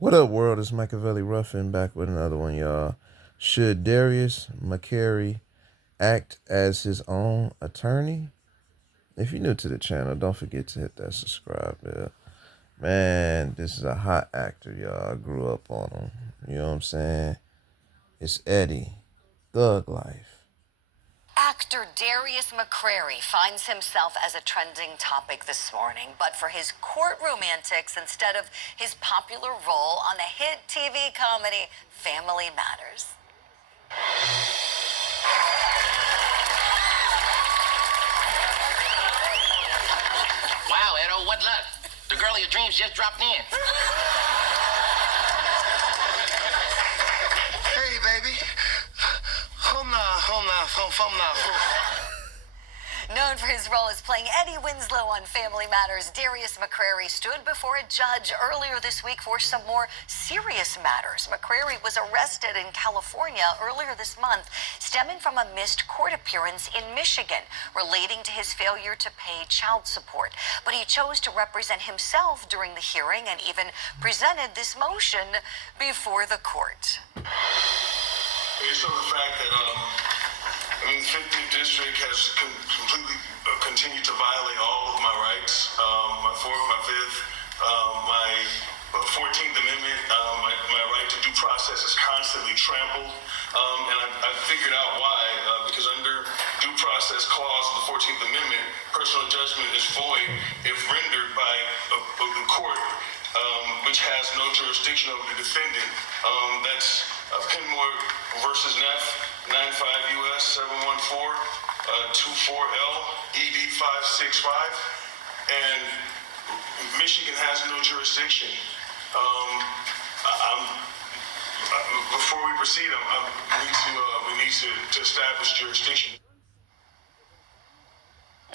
What up, world? It's Machiavelli Ruffin back with another one, y'all. Should Darius McCary act as his own attorney? If you're new to the channel, don't forget to hit that subscribe bell. Man, this is a hot actor, y'all. I grew up on him. You know what I'm saying? It's Eddie. Thug Life. Actor Darius McCary finds himself as a trending topic this morning, but for his courtroom antics instead of his popular role on the hit TV comedy Family Matters. Wow, Edo, what luck? The girl of your dreams just dropped in. Hey, baby. Home now. Known for his role as playing Eddie Winslow on Family Matters, Darius McCary stood before a judge earlier this week for some more serious matters. McCary was arrested in California earlier this month, stemming from a missed court appearance in Michigan relating to his failure to pay child support. But he chose to represent himself during the hearing and even presented this motion before the court. Based on the fact that the 50th district has completely continued to violate all of my rights, my 4th, my 5th, my 14th Amendment, my right to due process is constantly trampled, and I've figured out why, because under due process clause of the 14th Amendment, personal judgment is void if rendered by the court, which has no jurisdiction over the defendant. That's Penmore versus Neff, 95 U.S. 714 24L ED 565, and Michigan has no jurisdiction. Before we proceed, we need to establish jurisdiction.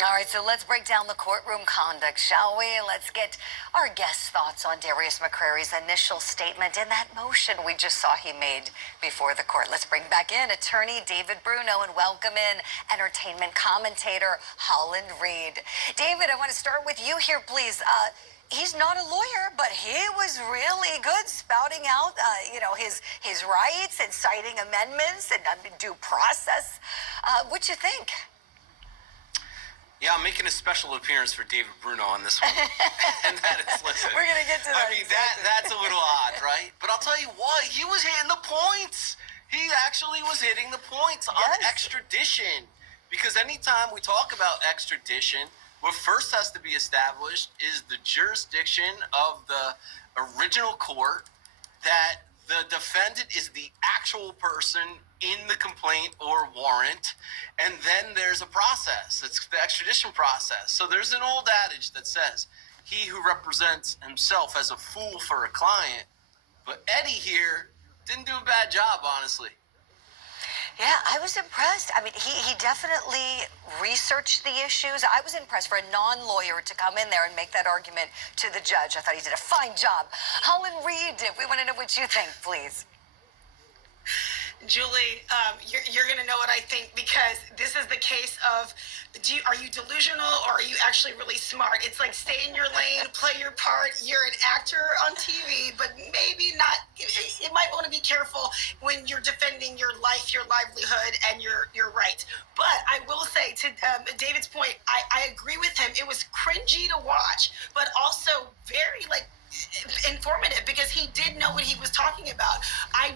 All right, so let's break down the courtroom conduct, shall we? Let's get our guest's thoughts on Darius McCary's initial statement in that motion we just saw he made before the court. Let's bring back in attorney David Bruno and welcome in entertainment commentator Holland Reed. David, I want to start with you here, please. He's not a lawyer, but he was really good spouting out, his rights and citing amendments and due process. What'd you think? Yeah, I'm making a special appearance for David Bruno on this one. And that is, listen. We're going to get to that. I mean, that's a little odd, right? But I'll tell you what, he was hitting the points. He actually was hitting the points on extradition. Because anytime we talk about extradition, what first has to be established is the jurisdiction of the original court, that the defendant is the actual person in the complaint or warrant, and then there's a process. It's the extradition process. So there's an old adage that says, he who represents himself as a fool for a client. But Eddie here didn't do a bad job, honestly. Yeah, I was impressed. I mean, he definitely researched the issues. I was impressed for a non-lawyer to come in there and make that argument to the judge. I thought he did a fine job. Holland Reed, we want to know what you think, please. Julie, you're going to know what I think, because this is the case of, are you delusional or are you actually really smart? It's like, stay in your lane, play your part. You're an actor on TV, but maybe not. You might want to be careful when you're defending your life, your livelihood, and your rights. But I will say, to David's point, I agree with him. It was cringy to watch, but also very, informative, because he did know what he was talking about. I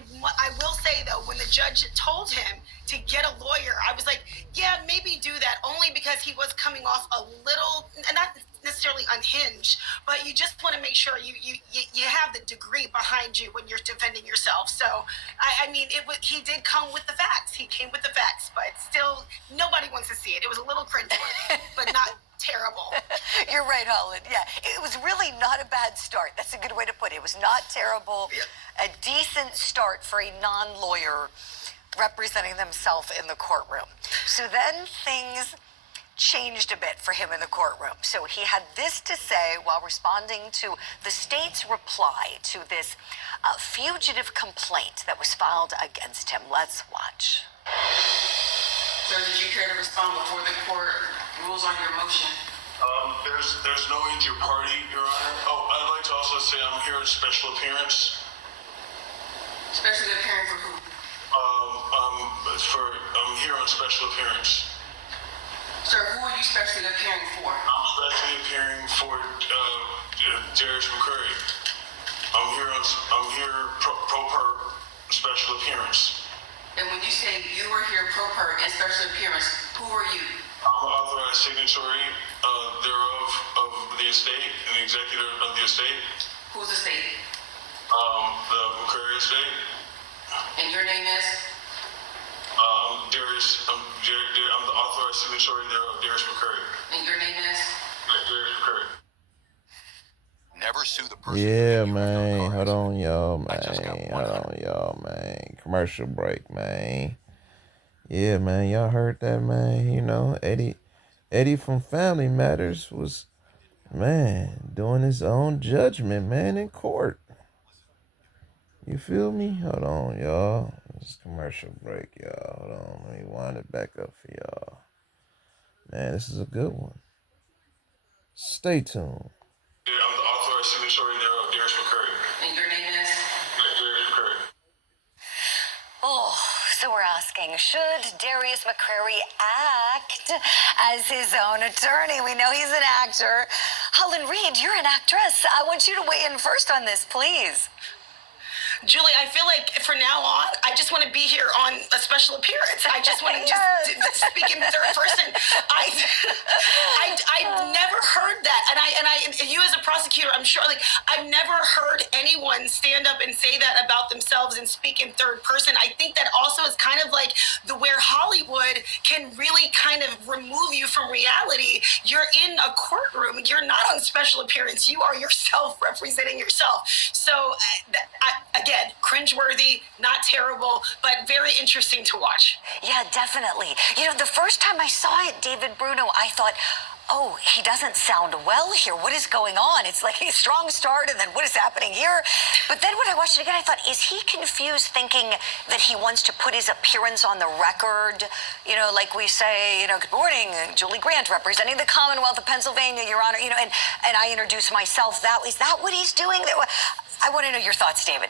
will say, though, when the judge told him to get a lawyer, I was like, yeah, maybe do that, only because he was coming off a little, not necessarily unhinged, but you just want to make sure you have the degree behind you when you're defending yourself. So he did come with the facts. He came with the facts, but still, nobody wants to see it. It was a little cringeworthy, but not terrible. You're right, Holland. Yeah, it was really not a bad start. That's a good way to put it. It was not terrible. Yeah. A decent start for a non-lawyer representing themselves in the courtroom. So then things changed a bit for him in the courtroom. So he had this to say while responding to the state's reply to this fugitive complaint that was filed against him. Let's watch. Sir, did you care to respond before the court rules on your motion? There's no injured party, Your Honor. Oh, I'd like to also say I'm here in special appearance. Special appearance for who? I'm here on special appearance. Sir, who are you specially appearing for? I'm specially appearing for Darius McCary. I'm here pro per special appearance. And when you say you were here pro per and special appearance, who are you? I'm an authorized signatory thereof of the estate and the executor of the estate. Who's the state? The McCary estate. And your name is? Darius. I'm the authorized signatory thereof, Darius McCary. And your name is? Darius McCary. Never sue the person. Yeah, man. Hold on, y'all, man. Commercial break, man. Yeah, man. Y'all heard that, man. You know, Eddie from Family Matters was, man, doing his own judgment, man, in court. You feel me? Hold on, y'all. This is commercial break, y'all. Hold on. Let me wind it back up for y'all. Man, this is a good one. Stay tuned. Yeah, I'm the authorized signatory thereof, Darius McCary. And your name is? Darius McCary. Oh, so we're asking, should Darius McCary act as his own attorney? We know he's an actor. Holland Reed, you're an actress. I want you to weigh in first on this, please. Julie, I feel like from now on, I just want to be here on a special appearance. I just want to speak in third person. I never heard that, and you as a prosecutor, I'm sure, like I've never heard anyone stand up and say that about themselves and speak in third person. I think that also is kind of like where Hollywood can really kind of remove you from reality. You're in a courtroom. You're not on special appearance. You are yourself representing yourself. So again, cringeworthy, not terrible, but very interesting to watch. Yeah, definitely. You know, the first time I saw it, David Bruno, I thought, oh, he doesn't sound well here. What is going on? It's like a strong start, and then what is happening here? But then when I watched it again, I thought, is he confused thinking that he wants to put his appearance on the record? You know, like we say, you know, good morning, Julie Grant, representing the Commonwealth of Pennsylvania, Your Honor, you know, and I introduce myself. Is that what he's doing? I want to know your thoughts, David.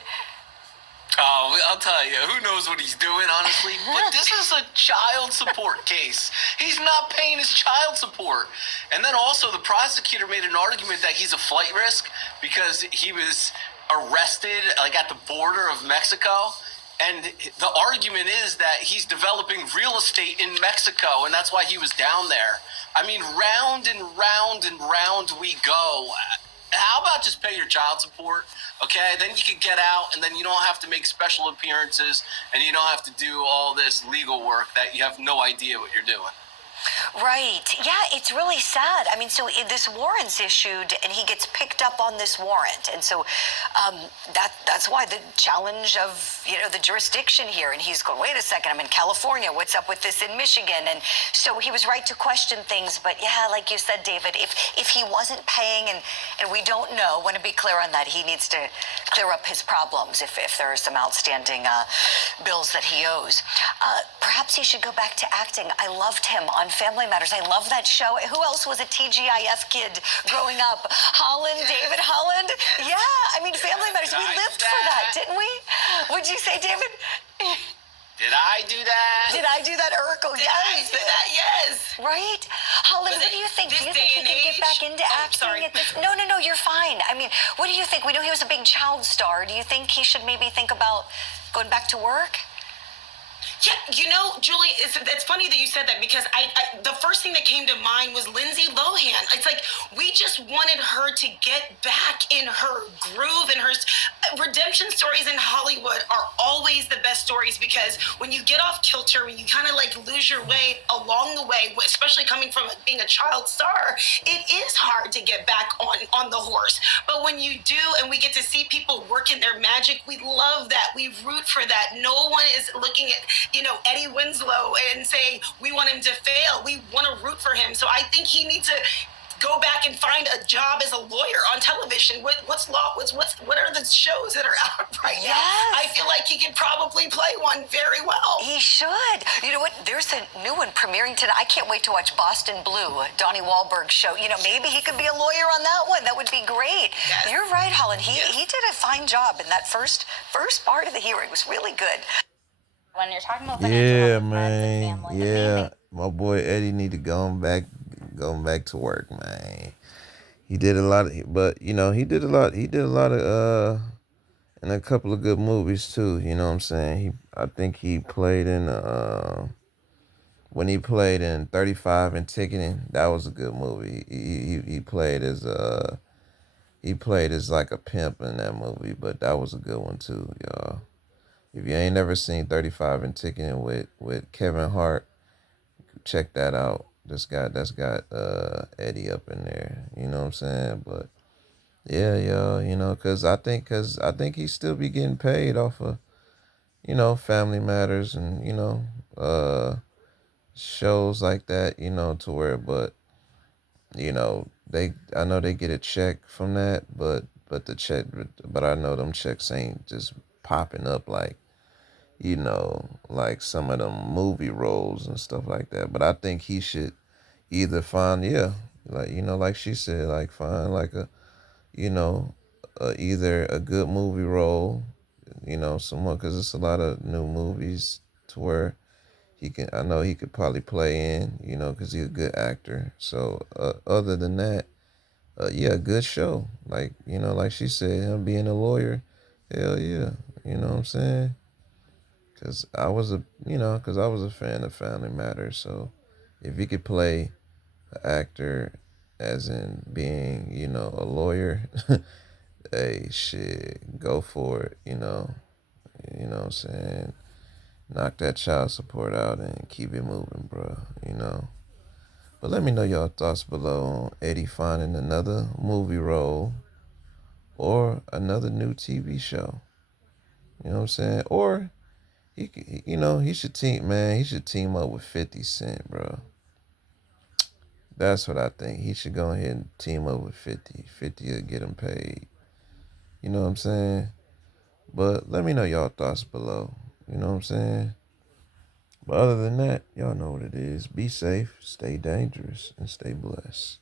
Oh, I'll tell you, who knows what he's doing, honestly? But this is a child support case. He's not paying his child support. And then also the prosecutor made an argument that he's a flight risk because he was arrested like at the border of Mexico. And the argument is that he's developing real estate in Mexico, and that's why he was down there. I mean, round and round and round we go. How about just pay your child support, okay? Then you can get out, and then you don't have to make special appearances, and you don't have to do all this legal work that you have no idea what you're doing. Right. Yeah, it's really sad. I mean, so this warrant's issued, and he gets picked up on this warrant. And so that's why the challenge of, you know, the jurisdiction here. And he's going, wait a second, I'm in California. What's up with this in Michigan? And so he was right to question things. But yeah, like you said, David, if he wasn't paying, and we don't know, want to be clear on that, he needs to clear up his problems if there are some outstanding bills that he owes. Perhaps he should go back to acting. I loved him on Family Matters. I love that show. Who else was a TGIF kid growing up? David Holland. Yeah, I mean, Family Matters. We lived for that, didn't we? What'd you say, David? Did I do that? Did I do that, Urkel? Did I do that? Yes. Right? Holland, what do you think? Do you think he can get back into acting at this? No, you're fine. I mean, what do you think? We know he was a big child star. Do you think he should maybe think about going back to work? Yeah, you know, Julie, it's funny that you said that because the first thing that came to mind was Lindsay Lohan. It's like we just wanted her to get back in her groove, and her redemption stories in Hollywood are always the best stories because when you get off kilter, when you kind of like lose your way along the way, especially coming from being a child star, it is hard to get back on the horse. But when you do, and we get to see people working their magic, we love that. We root for that. No one is looking at, you know, Eddie Winslow and saying we want him to fail. We want to root for him. So I think he needs to go back and find a job as a lawyer on television. What are the shows that are out right now? I feel like he could probably play one very well. He should. You know what? There's a new one premiering today. I can't wait to watch Boston Blue, Donnie Wahlberg's show. You know, maybe he could be a lawyer on that one. That would be great. Yes. You're right, Holland. He did a fine job in that first part of the hearing. It was really good. When you're talking about financial health and friends and man. family, the main Yeah. thing My boy Eddie need to going back to work, man. He did a lot but you know, he did a lot of in a couple of good movies too, you know what I'm saying? I think he played in when he played in 35 and Ticketing. That was a good movie. He played as like a pimp in that movie, but that was a good one too, y'all. If you ain't never seen 35 and Ticketing with Kevin Hart, check that out. That's got Eddie up in there. You know what I'm saying? But yeah, y'all, you know, cause I think he still be getting paid off of, you know, Family Matters and, you know, shows like that, you know, to where, but, you know, I know they get a check from that, but I know them checks ain't just popping up like, you know, like some of them movie roles and stuff like that. But I think he should either find, like, you know, like she said, like find like a, you know, either a good movie role, you know, someone, because it's a lot of new movies to where I know he could probably play in, you know, because he's a good actor. So other than that, yeah, good show. Like, you know, like she said, him being a lawyer, hell yeah, you know what I'm saying? Because I was a fan of Family Matters. So if he could play an actor as in being, you know, a lawyer, hey, shit, go for it, you know. You know what I'm saying? Knock that child support out and keep it moving, bro, you know. But let me know your thoughts below on Eddie finding another movie role or another new TV show. You know what I'm saying? Or you know, he should team up with 50 Cent, bro. That's what I think. He should go ahead and team up with 50. 50 will get him paid. You know what I'm saying? But let me know y'all thoughts below. You know what I'm saying? But other than that, y'all know what it is. Be safe, stay dangerous, and stay blessed.